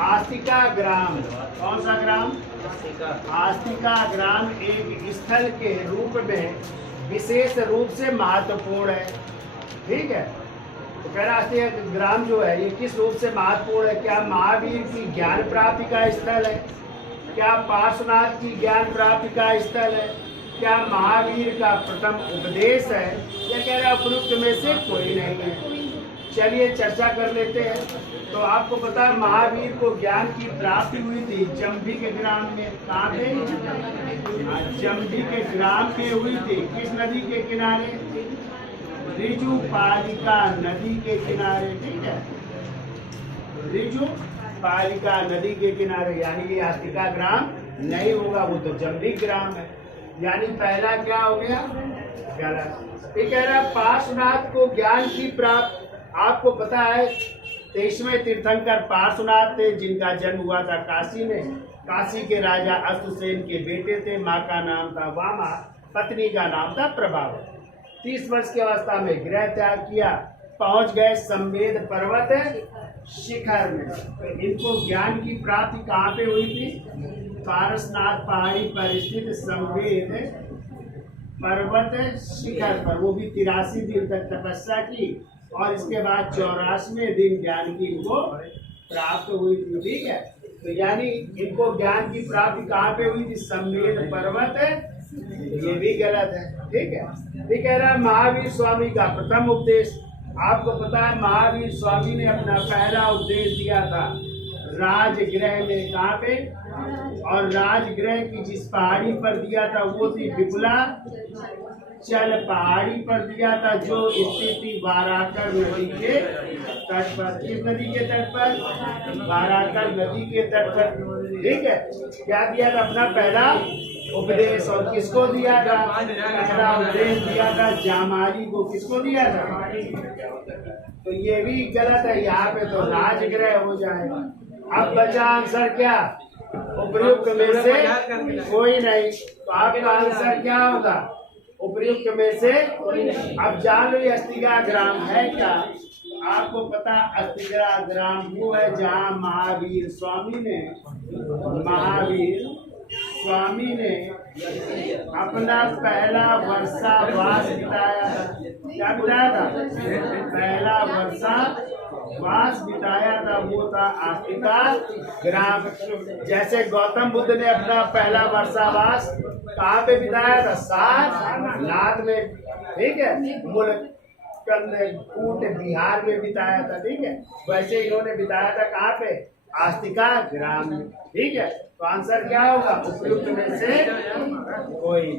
आस्तिका ग्राम। कौन सा ग्राम? आस्तिका ग्राम एक स्थल के रूप में विशेष रूप से महत्वपूर्ण है। ठीक है, तो कह रहा आस्तिका ग्राम जो है ये किस रूप से महत्वपूर्ण है? क्या महावीर की ज्ञान प्राप्ति का स्थल है? क्या पार्श्वनाथ की ज्ञान प्राप्ति का स्थल है? क्या महावीर का प्रथम उपदेश है? या कह रहा उपयुक्त में से कोई नहीं है? चलिए चर्चा कर लेते हैं। तो आपको पता है महावीर को ज्ञान की प्राप्ति हुई थी जम्भी के ग्राम में। कहाँ पे? जम्भी के ग्राम पे हुई थी। किस नदी के किनारे? ऋजु पालिका नदी के किनारे। ठीक है, ऋजु पालिका नदी के किनारे। यानी ये आस्तिका ग्राम नहीं होगा, वो तो जम्भी ग्राम है। यानी पहला क्या हो गया? गलत। ये कह रहा पार्श्वनाथ को ज्ञान की प्राप्ति। आपको पता है 23वें तीर्थंकर पार्श्वनाथ थे, जिनका जन्म हुआ था काशी में। काशी के राजा अश्वसेन के बेटे थे। माँ का नाम था वामा, पत्नी का नाम था प्रभावती। 30 वर्ष की अवस्था में गृह त्याग किया, पहुंच गए संवेद पर्वत शिखर में। तो इनको ज्ञान की प्राप्ति कहाँ पे हुई थी? पारसनाथ पहाड़ी पर स्थित संवेद पर्वत शिखर पर। वो भी 83 दिन तक तपस्या की और इसके बाद 84वें दिन ज्ञान की इनको प्राप्त हुई थी। ठीक है, तो यानी इनको ज्ञान की प्राप्ति कहाँ पे हुई थी? संवेद पर्वत। ये भी गलत है। ठीक है, ये कह रहा है महावीर स्वामी का प्रथम उपदेश। आपको पता है महावीर स्वामी ने अपना पहला उपदेश दिया था राजगृह में। कहाँ पे? और राजगृह की जिस पहाड़ी पर दिया था वो थी विपुला चल पहाड़ी पर दिया था, जो स्थित थी बाराकर नदी के तट पर। किस नदी के तट पर? बाराकर नदी के तट पर। ठीक है, क्या दिया था? अपना पहला उपदेश। और किसको दिया था? पहला उपदेश दिया था जामाली को। किसको दिया था? तो ये भी गलत है। यहाँ पे तो राजगृह हो जाएगा। अब बचा आंसर क्या? उपयुक्त में से कोई नहीं। तो आपका आंसर क्या होगा? उपयुक्त में से। अब जान लो अस्तिका ग्राम है क्या? आपको पता अस्तिका ग्राम वो है जहाँ महावीर स्वामी ने अपना पहला वर्षावास बिताया था। क्या बिताया था? पहला वर्षावास बिताया था, वो था आस्तिका ग्राम। जैसे गौतम बुद्ध ने अपना पहला वर्षावास कहाँ पे बिताया था? सारनाथ में। ठीक है, कूट बिहार में बिताया था। ठीक है, वैसे इन्होंने बिताया था कहाँ पे? आस्तिका ग्राम में। ठीक है, तो आंसर क्या होगा? उपयुक्त में से कोई।